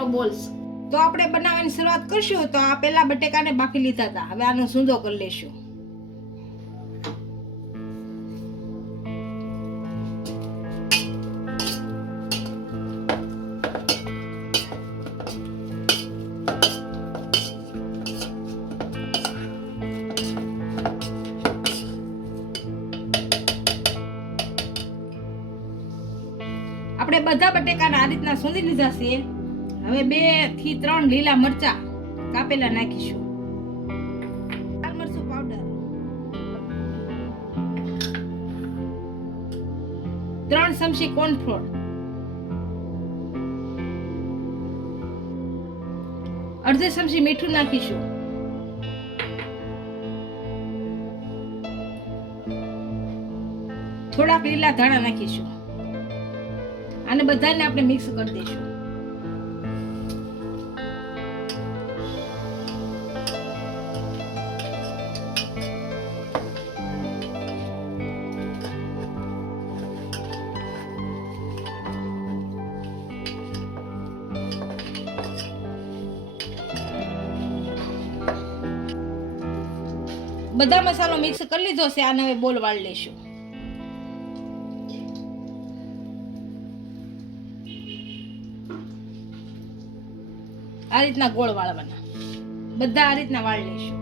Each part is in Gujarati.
Potato balls. તો આપણે બનાવવાની શરૂઆત કરશું. તો આ પહેલા બટેકાને બાફી લીધા હતા, હવે આનો સૂંદો કરી લેશું. આપણે બધા બટેકાને આ રીતના સૂંધી લીધા છે. હવે 2 થી 3 લીલા મરચા કાપેલા નાખીશું. લાલ મરચું પાવડર, 3 ચમચી કોર્નફ્લોર, અડધી ચમચી મીઠું નાખીશું. થોડાક લીલા ધાણા નાખીશું. અને બધાને આપણે મિક્સ કરી દઈશું. બધા મસાલો મિક્સ કરી લીધો છે. આને હવે બોલ વાળી લેશું. આ રીતના ગોળ વાળવાના, બધા આ રીતના વાળી લેશું.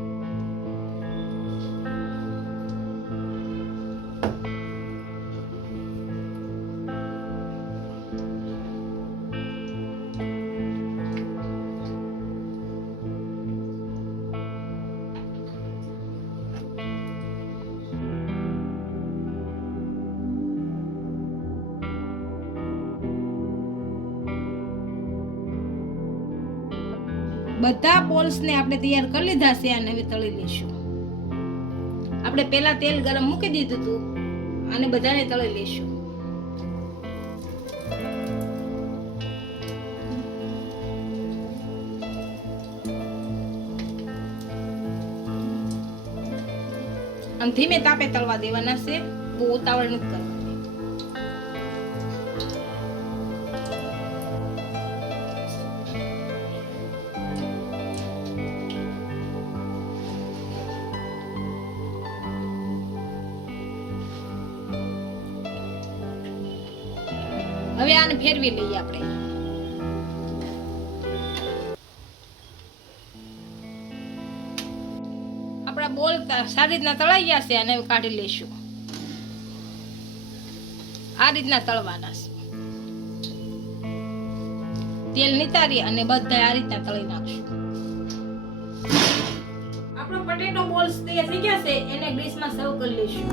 બધા બોલ્સ ને આપણે તૈયાર કરી લીધા છે અને હવે તળી લઈશું. આપણે પહેલા તેલ ગરમ મૂકી દીધું હતું અને બધાને તળી લઈશું. અને ધીમે તાપે તળવા દેવાના છે, બહુ ઉતાવળ નથી કરવાની. હવે આને ફેરવી લઈએ આપણે. આપણા બોલ સારી રીતના તળાઈ ગયા છે અને હવે કાઢી લઈશું. આ રીતના તળવાના છે. તેલ નિતારી અને બધા આ રીતના તળી નાખશું. આપણો પોટેટો બોલ્સ તૈયાર થઈ ગયા છે. એને ડીશમાં સર્વ કરી લઈશું.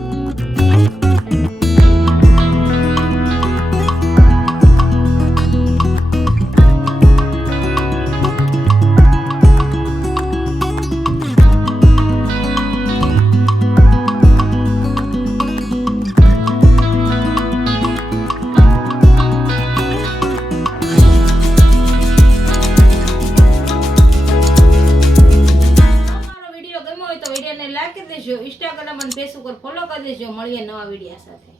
લાઈક કરી દેજો, ઇન્સ્ટાગ્રામ અને ફેસબુક પર ફોલો કરી દેજો. મળીએ નવા વિડીયો સાથે.